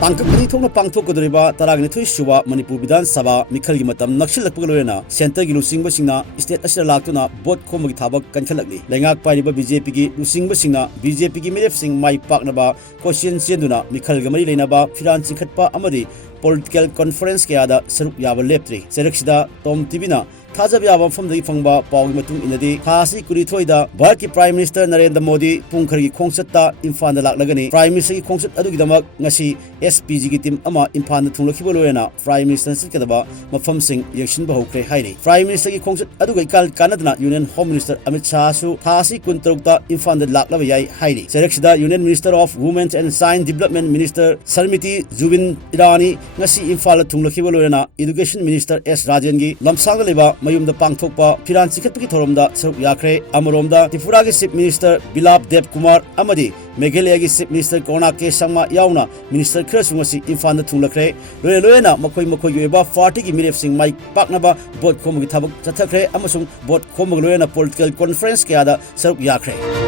Tangkapani thongna pangthokkodoriba taragni suwa Manipur Vidan Sabha Mikhalgi matam nakshilakpag loyena center gi lusingba singna state asira laktuna bot khomagi thabak kankhalakni lengak pairiba BJP gi lusingba singna BJP gi milef sing mai paknaba question senduna Mikhalga mari leinaba firan chingkhatpa amadi political conference kayada saruk yaba leptri seraksida TOMTV na Thajab yaba famdagi fangba pawgi matung inadi thasi kuri thoida Bharat ki Prime Minister Narendra Modi pungkhargi khongsatta Imphal Da Laklagani Prime Minister ki khongsat adugidamak ngasi SPG ki team ama Imphal da thunglakhiba loyena Prime Minister sikadaba mafam sing yekshinba hokre hairi Prime Minister ki khongsat aduga ikal kanadna Union Home Minister Amit Shah su thasi kuntarukta Imphal da laklaba yai hairi seraksida Union Minister of Women and Science Development Minister Sarmiti Zubin Irani ngasi Imphal da thunglakhiba loyena Education Minister S Rajengi lamsang leba mayumda pangthokpa firan chikhatpagi thoromda saruk yakre amoromda Tripura gi Chief Minister Bilab Dev Kumar amadi Meghalaya gi Chief Minister Kona Ke Sangma yauna Minister Krasungasi Imphal da thunglakre loyena makhoi gi ba party gi miref sing mai paknaba bot khomagi thabak chathakre amasung bot khomagi loyena political conference kayada saruk yakre